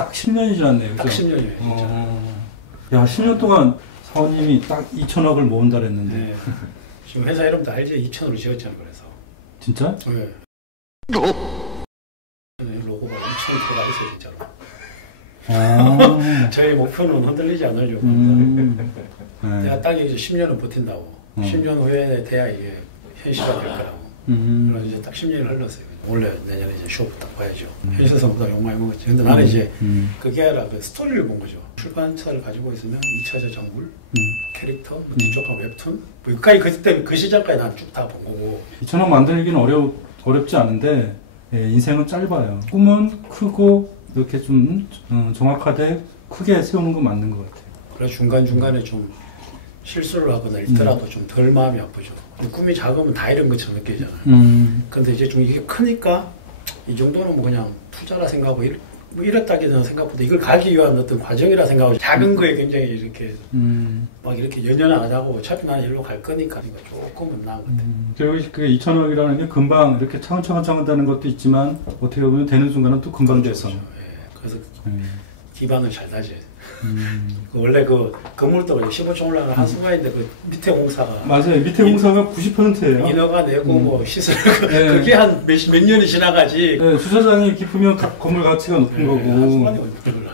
딱 10년이 지났네요. 딱 10년이에요. 야, 10년 동안 사원님이 딱 2천억을 모은다 그랬는데. 네. 지금 회사 이름 다 알지? 2천으로 지었잖아요. 그래서. 진짜? 네. 로고가 2천 들어가 있어요, 진짜로. 저희 목표는 흔들리지 않으려고 합니다. 내가 딱 이제 10년은 버틴다고. 10년 후에 돼야 이게 현실화 될 거라고. 그래서 이제 딱 10년이 흘렀어요. 원래 내년에 이제 쇼 딱 봐야죠. 현실에서보다 욕 많이 먹었지. 근데 나는 이제 그게 아니라 그 스토리를 본 거죠. 출판사를 가지고 있으면 2차적 정글, 캐릭터, 뒤쪽하고 웹툰. 뭐 그때 그 시작까지 난 쭉 다 본 거고. 2천억 만들기는 어렵지 않은데 예, 인생은 짧아요. 꿈은 크고 이렇게 좀 정확하게 크게 세우는 건 맞는 것 같아요. 그래서 중간중간에 좀 실수를 하거나 잃더라도 좀 덜 마음이 아프죠. 꿈이 작으면 다 이런 것처럼 느껴지잖아요. 근데 이제 좀 이게 크니까 이 정도는 뭐 그냥 투자라 생각하고 뭐 이랬다기는 생각보다 이걸 가기 위한 어떤 과정이라 생각하고 작은 거에 굉장히 이렇게 막 이렇게 연연 안 하고 어차피 나는 일로 갈 거니까 조금은 나은 것 같아요. 결국 그 2천억이라는 게 금방 이렇게 차근차근 되는 것도 있지만 어떻게 보면 되는 순간은 또 금방 돼서. 그렇죠. 예. 그래서 기반을 잘 다져야 돼요. 원래 그 건물도 15층 올라가는 한순간인데 그 밑에 공사가 맞아요. 밑에 공사가 90%예요. 인허가 내고 뭐 시설 그게 한 몇 년이 지나가지. 네, 주차장이 깊으면 건물 가치가 높은 거고.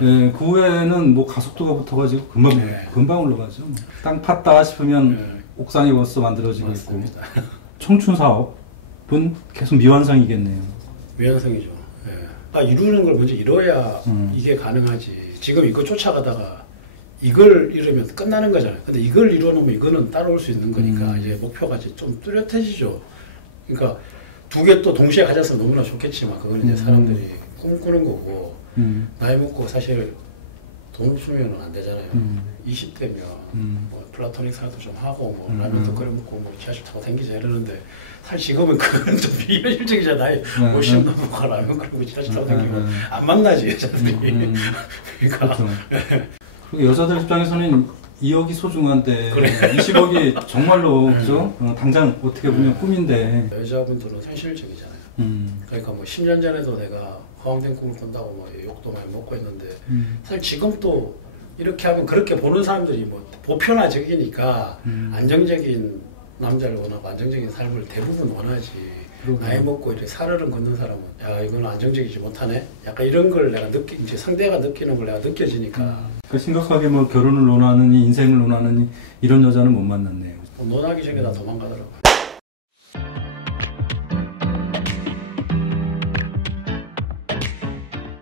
네, 그 후에는 뭐 가속도가 붙어가지고 금방 올라가죠. 땅 팠다 싶으면 옥상이 벌써 만들어지고 맞습니다. 있고. 청춘 사업은 계속 미완성이겠네요. 미완성이죠. 이루는 걸 먼저 이뤄야 이게 가능하지. 지금 이거 쫓아가다가 이걸 이루면 끝나는 거잖아요. 근데 이걸 이뤄놓으면 이거는 따라올 수 있는 거니까 이제 목표가 좀 뚜렷해지죠. 그러니까 두 개 또 동시에 가졌으면 너무나 좋겠지만 그건 이제 사람들이 꿈꾸는 거고 나이 먹고 사실 돈 없으면 안 되잖아요. 20대면 뭐 플라토닉 생활도 좀 하고 뭐 라면도 끓여 먹고 뭐 지하철 타고 다니자 이러는데 사실 지금은 그건 좀 비현실적이잖아. 나이 50 넘어가 라면 끓이고 지하철 타고 다니면 안 만나지 여자들이. 그러니까 그리고 여자들 입장에서는 2억이 소중한데 그래. 20억이 정말로 그죠? 당장 어떻게 보면 꿈인데 여자분들은 현실적이잖아요. 그러니까 뭐 10년 전에도 내가 허황된 꿈을 꾼다고 뭐 욕도 많이 먹고 있는데 사실 지금 또 이렇게 하면 그렇게 보는 사람들이 뭐 보편화적이니까 안정적인 남자를 원하고 안정적인 삶을 대부분 원하지. 나이 먹고 이렇게 사르릉 걷는 사람은 야 이거는 안정적이지 못하네. 약간 이런 걸 내가 이제 상대가 느끼는 걸 내가 느껴지니까. 그 심각하게 뭐 결혼을 논하느니 인생을 논하느니 이런 여자는 못 만났네요. 논하기 전에 다 도망가더라고.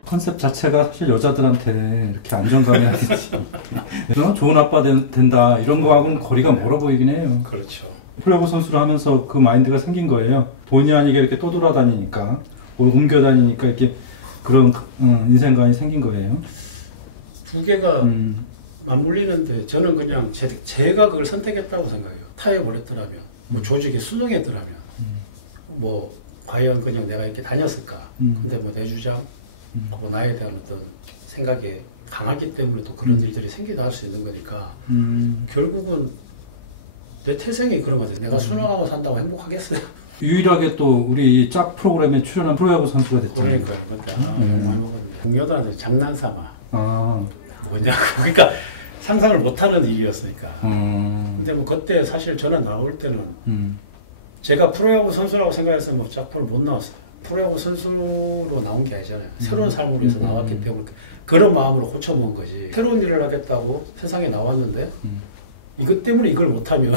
컨셉 자체가 사실 여자들한테 이렇게 안정감이 아니지. 좋은 아빠 된다 이런 거하고는 거리가 멀어 보이긴 해요. 그렇죠. 프로야구 선수를 하면서 그 마인드가 생긴 거예요. 본의 아니게 이렇게 떠돌아다니니까, 옮겨 다니니까 이렇게 그런 인생관이 생긴 거예요. 두 개가 맞물리는데 저는 그냥 제가 그걸 선택했다고 생각해요. 타협을 했더라면, 뭐 조직에 순응했더라면, 뭐 과연 그냥 내가 이렇게 다녔을까. 근데 뭐 내 주장, 뭐 나에 대한 어떤 생각이 강하기 때문에 또 그런 일들이 생기다 할 수 있는 거니까 결국은 내 태생이 그런 거지. 내가 순응하고 산다고 행복하겠어요? 유일하게 또 우리 짝 프로그램에 출연한 프로야구 선수가 됐잖아요. 그러니까요. 많이 먹었는데 동료들한테 장난삼아. 뭐냐고. 그러니까 상상을 못하는 일이었으니까. 근데 뭐 그때 사실 저는 나올 때는 제가 프로야구 선수라고 생각해서 뭐 짝프로 못 나왔어요. 프로야구 선수로 나온 게 아니잖아요. 새로운 삶을 위해서 나왔기 때문에 그런 마음으로 고쳐먹은 거지. 새로운 일을 하겠다고 세상에 나왔는데 이것 때문에 이걸 못하면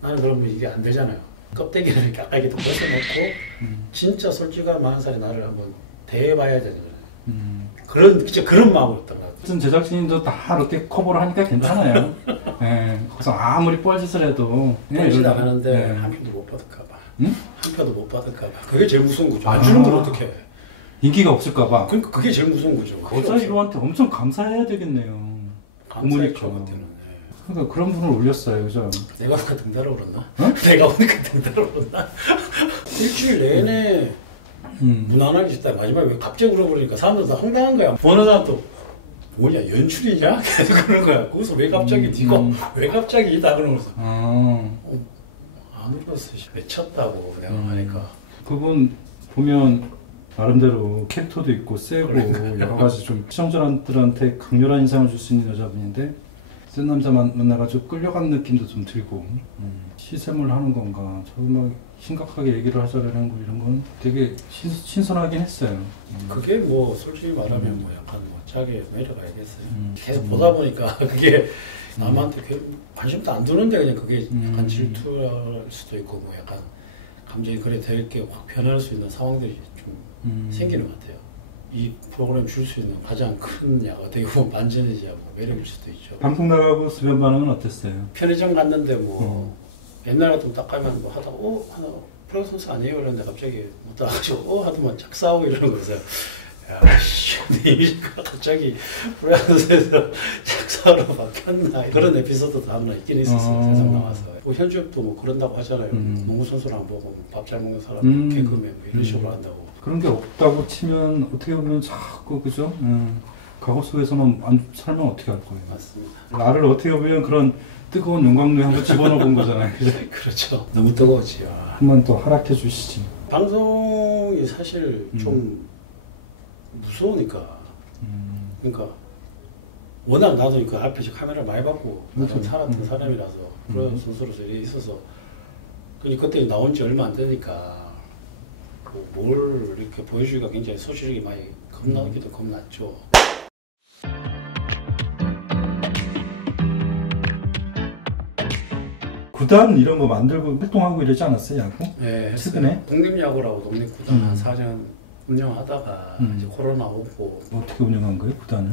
나는 그러면 이게 안 되잖아요. 껍데기를 이렇게 아까기도 벗어놓고 진짜 솔직한 40살의 나를 한번 대해봐야 되잖아요. 진짜 그런 마음이었던 것 같아요. 무슨 제작진도 다 이렇게 커버를 하니까 괜찮아요. 네, 거기서 아무리 뻘짓을 해도 뻘짓 안 하는데 네. 한 표도 못 받을까봐. 한 표도 못 받을까봐. 그게 제일 무서운 거죠. 안 주는 걸 어떻게 해. 인기가 없을까봐. 그러니까 그게 제일 무서운 거죠. 거자이로한테 엄청 감사해야 되겠네요. 감사했죠 그때는. 그러니까 그런 분을 올렸어요, 그죠? 내가 오니까 등달아 오랐나? 내가 오니까 등달아 오랐나? 일주일 내내 무난하게 있다. 마지막에 왜 갑자기 울어버리니까 사람들 다 황당한 거야. 보는 사람도 뭐냐 연출이냐? 계속 그러는 거야. 거기서 왜 갑자기 니가 왜 갑자기 이다 그러면서 안 울었어. 외쳤다고 내가 하니까. 그분 보면 나름대로 캐릭터도 있고 세고 여러 가지 좀 시청자들한테 강렬한 인상을 줄 수 있는 여자분인데 센 남자 만나가지고 끌려간 느낌도 좀 들고 시샘을 하는 건가 저도 막 심각하게 얘기를 하자라는 거 이런 건 되게 신선하긴 했어요. 그게 뭐 솔직히 말하면 뭐 약간 뭐 자기의 매력 아니겠어요. 계속 보다 보니까 그게 남한테 관심도 안 두는데 그냥 그게 약간 질투할 수도 있고 뭐 약간 감정이 그래 될 게 확 변할 수 있는 상황들이 좀 생기는 것 같아요. 이 프로그램 줄 수 있는 가장 큰 약 어떻게 보면 반전이자 뭐 매력일 수도 있죠. 방송 나가고 수변 반응은 어땠어요? 편의점 갔는데 뭐 옛날 같으면 딱 가면 뭐 하다가 하나 프로 선수 아니에요? 이러는데 갑자기 못 따라가지고 하더만 짝싸우고 이러는 거였어요. 야씨 내 이미지가 갑자기 프로 선수에서 짝싸우러 바뀌었나 그런 에피소드 다음날 있긴 있었어요. 세상 나와서. 뭐 현주엽도 뭐 그런다고 하잖아요. 농구 선수랑 보고 밥 잘 먹는 사람 개그맨 뭐 이런 식으로 한다고. 그런 게 없다고 치면 어떻게 보면 자꾸 그죠? 과거 속에서만 안 살면 어떻게 할 거예요? 맞습니다. 나를 어떻게 보면 그런 뜨거운 용광로에 한번 집어넣어 본 거잖아요. 그죠? 그렇죠. 너무 뜨거웠지. 한번 또 허락해 주시지. 방송이 사실 좀 무서우니까. 그러니까 워낙 나도 그 앞에 카메라 많이 받고 살았던 사람이라서 그런 선수로서 이렇게 있어서 그때 나온 지 얼마 안 되니까 뭘 이렇게 보여주기가 굉장히 소실이 많이 겁나기도 겁났죠. 구단 이런 거 만들고 활동하고 이러지 않았어요, 야구? 네, 최근에? 독립야구라고 독립구단 한 4년 운영하다가 이제 코로나 오고. 어떻게 운영한 거예요, 구단을?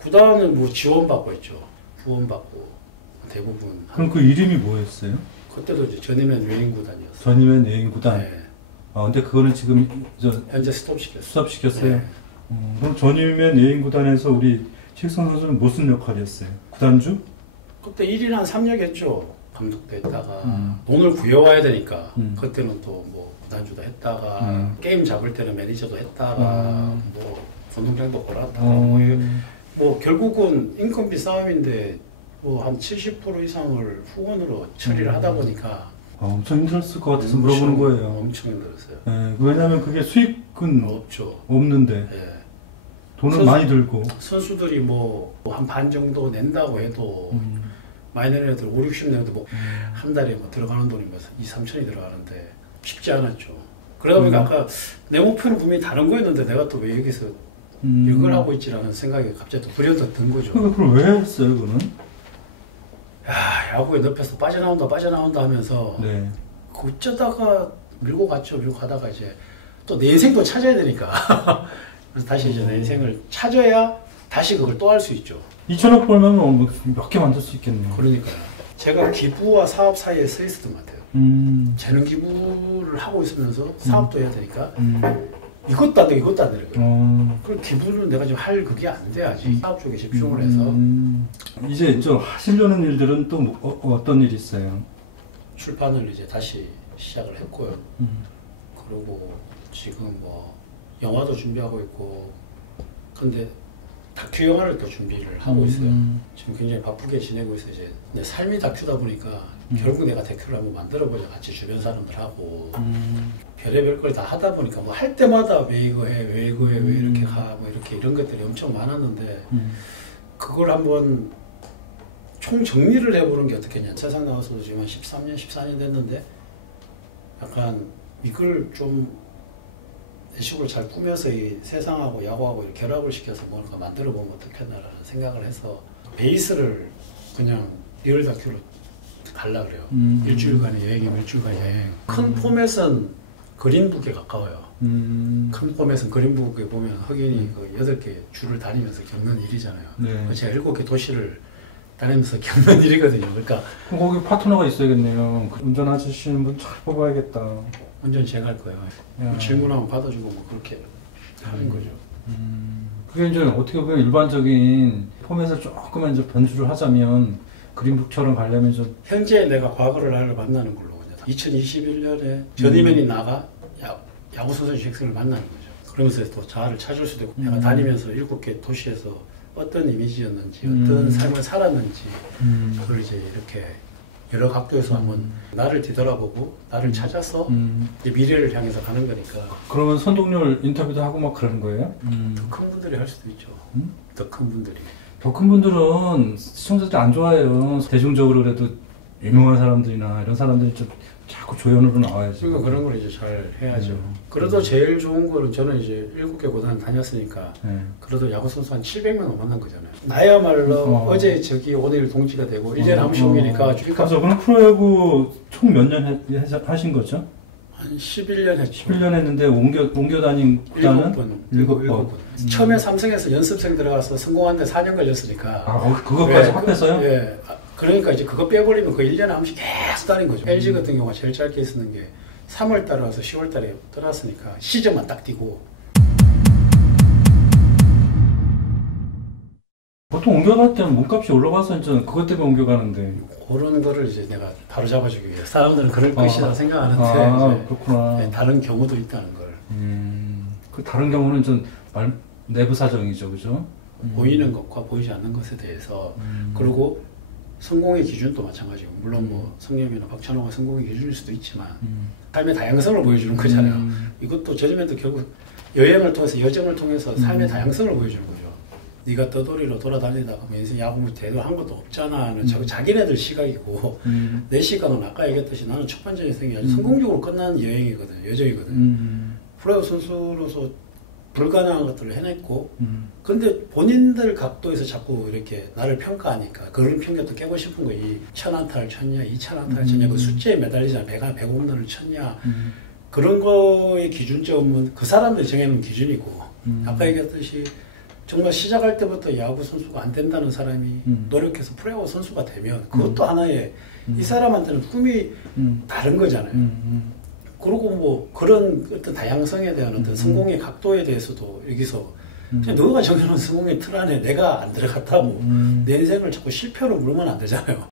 구단은 뭐 지원받고 있죠. 후원받고 대부분. 그럼 그 이름이 뭐였어요? 그때도 이제 전임면 외인구단이었어요. 전임면 외인구단. 네. 아 근데 그거는 지금 현재 스톱시켰어요. 스톱시켰어요. 네. 그럼 전임면 외인구단에서 우리 식성 선수는 무슨 역할이었어요? 구단주? 그때 1인 한 3역 했죠. 감독도 했다가 돈을 구해와야 되니까 그때는 또 뭐 구단주도 했다가 게임 잡을 때는 매니저도 했다가 뭐 운동장도 걸었다가 뭐 결국은 인건비 싸움인데 뭐 한 70% 이상을 후원으로 처리를 하다 보니까 엄청 힘들었을 것 같아서 물어보는 거예요. 엄청 힘들었어요. 네, 왜냐하면 그게 수익은 없죠. 없는데 네. 돈은 많이 들고 선수들이 뭐 한 반 정도 낸다고 해도 많이 내는 애들 5, 60 내도 뭐 한 달에 뭐 들어가는 돈이 뭐 2, 3천이 들어가는데 쉽지 않았죠. 그러다 보니까 아까 내 목표는 분명히 다른 거였는데 내가 또 왜 여기서 이걸 하고 있지라는 생각이 갑자기 또 불현듯 든 거죠. 그걸 왜 했어요, 그거는? 야, 야구에 늪에서 빠져나온다 하면서 네. 어쩌다가 밀고 갔죠. 밀고 가다가 이제 또 내 인생도 찾아야 되니까 그래서 다시 이제 내 인생을 찾아야 다시 그걸 또 할 수 있죠. 2천억 벌면 몇 개 만들 수 있겠네요. 그러니까요. 제가 기부와 사업 사이에 서 있었던 것 같아요. 재능 기부를 하고 있으면서 사업도 해야 되니까 이것도 안 되고 이것도 안 되는 거예요. 그럼 기부를 내가 지금 할 그게 안 돼야지. 사업 쪽에 집중을 해서. 이제 저 하시려는 일들은 또 어떤 일이 있어요? 출판을 이제 다시 시작을 했고요. 그리고 지금 뭐 영화도 준비하고 있고 근데 다큐 영화를 또 준비를 하고 있어요. 지금 굉장히 바쁘게 지내고 있어요. 이제 내 삶이 다큐다 보니까 결국 내가 다큐를 한번 만들어보자. 같이 주변 사람들하고 별의별 걸 다 하다 보니까 뭐 할 때마다 왜 이거 해, 왜 이거 해, 왜 이렇게 가, 뭐 이렇게 이런 것들이 엄청 많았는데 그걸 한번 총 정리를 해보는 게 어떻겠냐. 세상 나와서도 지금 한 13년, 14년 됐는데 약간 이걸 좀 내 식으로 잘 꾸며서 이 세상하고 야구하고 이렇게 결합을 시켜서 뭔가 만들어 보면 어떻겠나라는 생각을 해서 베이스를 그냥 리얼 다큐로 가려고 그래요. 일주일간의 여행이면 일주일간의 여행. 큰 포맷은 그린북에 가까워요. 큰 포맷은 그린북에 보면 흑인이 그 8개 줄을 다니면서 겪는 일이잖아요. 네. 제가 7개 도시를 다니면서 겪는 일이거든요. 그러니까 그럼 거기 파트너가 있어야겠네요. 운전하시는 분 잘 뽑아야겠다. 완전 제가 할 거예요. 질문하면 받아주고 뭐 그렇게 하는 거죠. 그게 이제 어떻게 보면 일반적인 포맷을 조금만 이제 변주를 하자면 그린북처럼 가려면 좀 현재 내가 과거를 나를 만나는 걸로 2021년에 전이맨이 나가 야구 선수 직생을 만나는 거죠. 그러면서 또 자아를 찾을 수도 있고 내가 다니면서 7개 도시에서 어떤 이미지였는지 어떤 삶을 살았는지 그걸 이제 이렇게 여러 각도에서 한번 나를 뒤돌아보고 나를 찾아서 이제 미래를 향해서 가는 거니까. 그러면 선동열 인터뷰도 하고 막 그러는 거예요? 더 큰 분들이 할 수도 있죠. 더 큰 분들이. 더 큰 분들은 시청자들 안 좋아해요. 대중적으로 그래도 유명한 사람들이나 이런 사람들이 좀 자꾸 조연으로 나와야지. 그러니까 그런 걸 이제 잘 해야죠. 그래도 제일 좋은 거는 저는 이제 7개 고단 다녔으니까 그래도 야구 선수 한 700명 만난 거잖아요. 나야말로 어제 저기 오늘 동지가 되고 이제 남시용이니까. 그래서 그럼 프로야구 총 몇 년 하신 거죠? 한 11년 했죠. 11년 했는데 옮겨 다닌 구단은 7번. 처음에 삼성에서 연습생 들어가서 성공하는데 4년 걸렸으니까. 아, 그것까지 합해서요? 예. 그러니까 이제 그거 빼버리면 그 1년에 한 번씩 계속 다닌 거죠. LG 같은 경우가 제일 짧게 있었는 게 3월 달에 와서 10월 달에 떠났으니까 시즌만 딱 뛰고. 보통 옮겨갈 때는 몸값이 올라가서 이제 그것 때문에 옮겨가는데. 그런 거를 이제 내가 바로 잡아주기 위해 사람들은 그럴 것이라고 생각하는데 그렇구나. 네, 다른 경우도 있다는 걸. 그 다른 경우는 좀 내부 사정이죠, 그죠? 보이는 것과 보이지 않는 것에 대해서. 그리고 성공의 기준도 마찬가지고, 물론 뭐 성념이나 박찬호가 성공의 기준일 수도 있지만 삶의 다양성을 보여주는 거잖아요. 이것도 저지맨도 결국 여행을 통해서 여정을 통해서 삶의 다양성을 보여주는 거죠. 네가 떠돌이로 돌아다니다가 뭐 인생 야구를 대도 한 것도 없잖아는 자기네들 시각이고 내 시각은 아까 얘기했듯이 나는 첫 번째 인생이 아주 성공적으로 끝난 여행이거든요. 여정이거든요. 프로야구 선수로서 불가능한 것들을 해냈고 근데 본인들 각도에서 자꾸 이렇게 나를 평가하니까 그런 편견도 깨고 싶은 거예요. 이 1000안타를 쳤냐 2000안타를 쳤냐 그 숫자에 매달리지 않아 100홈런을 쳤냐 그런 거의 기준점은 그 사람들이 정해놓은 기준이고 아까 얘기했듯이 정말 시작할 때부터 야구 선수가 안 된다는 사람이 노력해서 프로야구 선수가 되면 그것도 하나의 이 사람한테는 꿈이 다른 거잖아요. 그리고 뭐 그런 어떤 다양성에 대한 어떤 성공의 각도에 대해서도 여기서 그냥 너가 정해놓은 성공의 틀 안에 내가 안 들어갔다고 내 인생을 자꾸 실패로 물으면 안 되잖아요.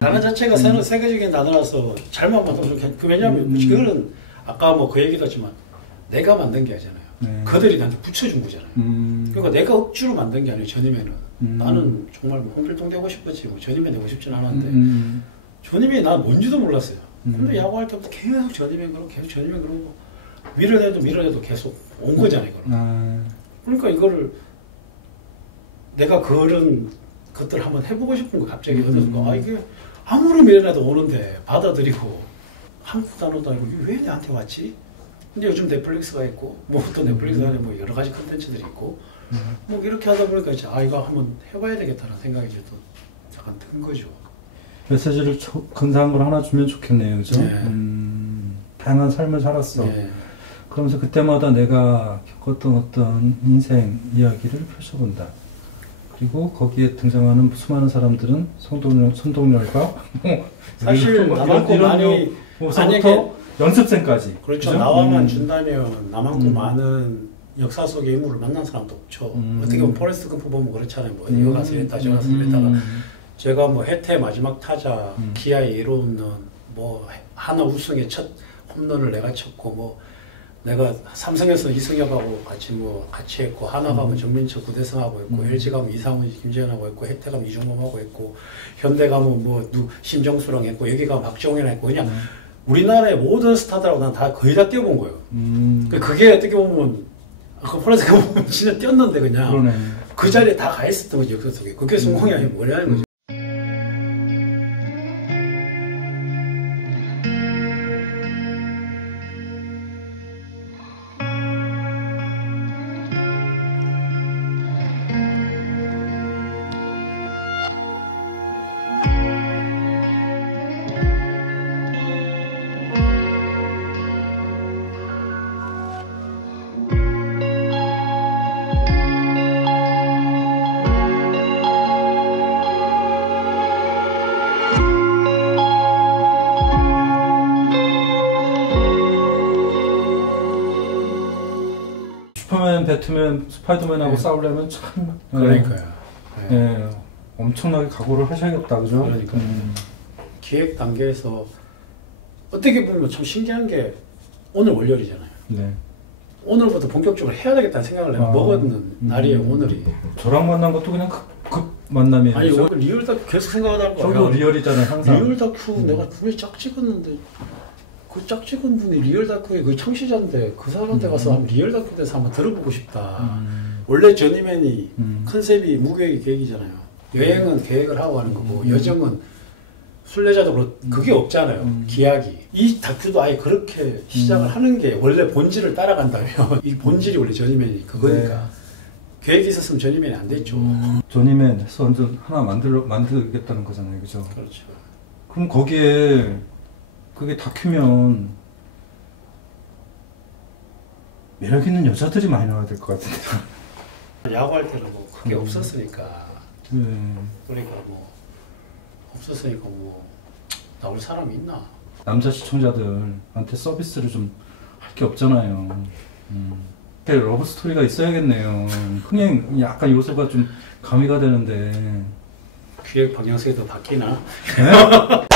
단어 자체가 세계적인 단어라서 잘못 만들면 좋겠고 왜냐하면 그거는 아까 뭐 그 얘기도 했지만 내가 만든 게 아니잖아요. 그들이 나한테 붙여준 거잖아요. 그러니까 내가 억지로 만든 게 아니에요. 전임에는 나는 정말 뭐 홍필동 되고 싶었지 뭐 전임에 되고 싶진 않았는데 전임이 나 뭔지도 몰랐어요. 근데 야구할 때부터 계속 전임에 그러고 계속 전임에 그러고 밀어내도 계속 온 거잖아요. 그러니까 이거를 내가 그런 것들을 한번 해보고 싶은 거 갑자기 얻어서 아 이게 아무리 밀어내도 오는데 받아들이고 한국 단어도 아니고 왜 나한테 왔지? 근데 요즘 넷플릭스가 있고 뭐 또 넷플릭스 안에 뭐 여러 가지 컨텐츠들이 있고 뭐 이렇게 하다 보니까 이제 아 이거 한번 해봐야 되겠다는 생각이 이제 또 잠깐 든 거죠. 메시지를 근사한 걸 하나 주면 좋겠네요, 그죠? 네. 다양한 삶을 살았어. 네. 그러면서 그때마다 내가 겪었던 어떤 인생 이야기를 펼쳐본다. 그리고 거기에 등장하는 수많은 사람들은 손동열과 사실 나만큼 많이 만약에 연습생까지 그렇죠. 그죠? 나와만 준다면 나만큼 많은 역사 속의 인물을 만난 사람도 없죠. 어떻게 보면 포레스트 검프 보면 그렇잖아요. 뭐 이거 가서 이랬다 저거 가서 이랬다가 제가 뭐 해태 마지막 타자 기아에 1홈런 뭐 하나 우승의 첫 홈런을 내가 쳤고 뭐 내가 삼성에서 이승엽하고 같이 했고 하나 가면 정민철 구대성하고 했고 LG 가면 이상훈 김재현하고 했고 해태 가면 이종범하고 했고 현대 가면 뭐 심정수랑 했고 여기 가면 박정현하고 했고 그냥 우리나라의 모든 스타들하고 난 다 거의 다 뛰어본 거예요. 그게 어떻게 보면 아까 포레스트 보면 진짜 뛰었는데 그냥 그러네. 그 자리에 다 가 있었던 거지 역사 속에. 그게 성공이 아니면 뭐냐는 거죠. 슈퍼맨, 배트맨, 스파이더맨하고 싸우려면 참 그러니까요. 네, 엄청나게 각오를 하셔야겠다, 그죠? 그러니까 기획 단계에서 어떻게 보면 참 신기한 게 오늘 월요일이잖아요. 네. 오늘부터 본격적으로 해야 되겠다는 생각을 내가 먹었는 날이에요. 오늘이. 저랑 만난 것도 그냥 급 만남이에요. 아니 그죠? 오늘 리얼 다큐 계속 생각하다 거야. 저도 리얼이잖아요 항상. 리얼 다큐 내가 분명히 짝 찍었는데 그 짝 찍은 분이 리얼 다큐의 그 청취자인데 그 사람한테 가서 한번 리얼 다큐에 대해서 한번 들어보고 싶다. 원래 저니맨이 컨셉이 무계획이 계획이잖아요. 여행은 계획을 하고 하는 거고 여정은 순례자적으로 그게 없잖아요. 기약이. 이 다큐도 아예 그렇게 시작을 하는 게 원래 본질을 따라간다면 이 본질이 원래 저니맨이 그거니까. 네. 계획이 있었으면 저니맨이 안 됐죠. 저니맨 해서 완전 하나 만들겠다는 거잖아요, 그죠? 그렇죠. 그럼 거기에 그게 다큐면 매력 있는 여자들이 많이 나와야 될 것 같은데. 야구할 때는 뭐 크게 없었으니까. 네. 그러니까 뭐 없었으니까 뭐 나올 사람이 있나? 남자 시청자들한테 서비스를 좀 할 게 없잖아요. 러브 스토리가 있어야겠네요. 흥행 약간 요소가 좀 가미가 되는데. 기획 방향성이 더 바뀌나? 네?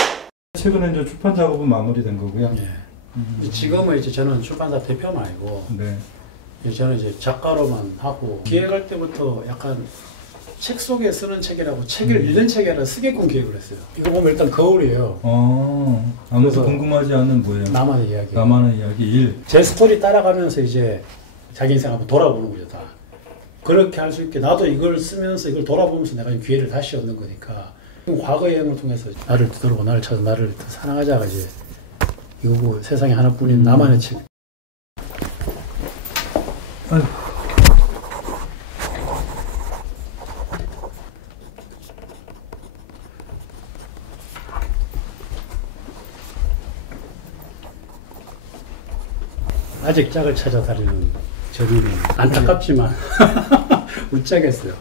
최근에 이제 출판 작업은 마무리된 거고요. 네. 지금은 이제 저는 출판사 대표는 아니고, 네. 저는 이제 작가로만 하고 기획할 때부터 약간 책 속에 쓰는 책이라고 책을 읽는 책이 아니라 쓰게끔 기획을 했어요. 이거 보면 일단 거울이에요. 아무도 궁금하지 않는 뭐예요? 나만의 이야기. 나만의 이야기 1. 제 스토리 따라가면서 이제 자기 인생 한번 돌아보는 거죠, 다. 그렇게 할 수 있게 나도 이걸 쓰면서 이걸 돌아보면서 내가 기회를 다시 얻는 거니까. 과거 여행을 통해서 나를 뒤돌고 나를 찾아 나를 더 사랑하자가 이제 이거고 세상에 하나뿐인 나만의 책. 아유. 아직 짝을 찾아다니는 저님이 안타깝지만 웃자겠어요.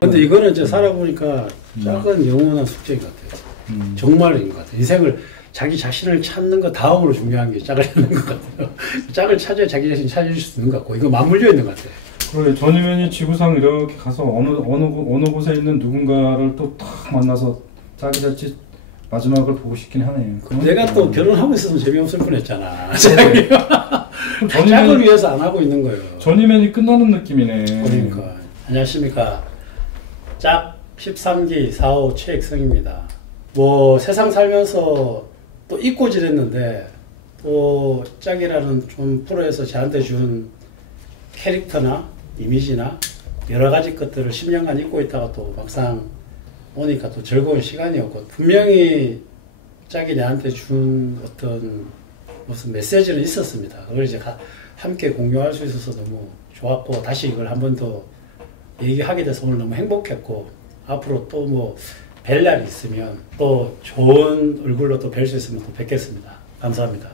근데 이거는 이제 살아보니까 짝은 영원한 숙제인 것 같아요. 정말인 것 같아요. 인생을 자기 자신을 찾는 거 다음으로 중요한 게 짝을 찾는 것 같아요. 짝을 찾아야 자기 자신 찾을 수 있는 것 같고 이거 맞물려 있는 것 같아요. 그래, 전이면이 지구상 이렇게 가서 어느 곳에 있는 누군가를 또 탁 만나서 짝이 될지 마지막을 보고 싶긴 하네요. 내가 또 결혼하고 있었으면 재미없을 뻔했잖아. 전이맨, 짝을 위해서 안 하고 있는 거예요. 전이맨이 끝나는 느낌이네. 그러니까. 안녕하십니까. 짝 13기 4호 최익성입니다. 뭐 세상 살면서 또 잊고 지냈는데 또 짝이라는 좀 프로에서 저한테 준 캐릭터나 이미지나 여러 가지 것들을 10년간 잊고 있다가 또 막상 오니까 또 즐거운 시간이었고 분명히 짝이 나한테 준 어떤 무슨 메시지는 있었습니다. 그걸 이제 함께 공유할 수 있어서 너무 좋았고 다시 이걸 한 번 더 얘기하게 돼서 오늘 너무 행복했고 앞으로 또 뭐 뵐 날이 있으면 또 좋은 얼굴로 또 뵐 수 있으면 또 뵙겠습니다. 감사합니다.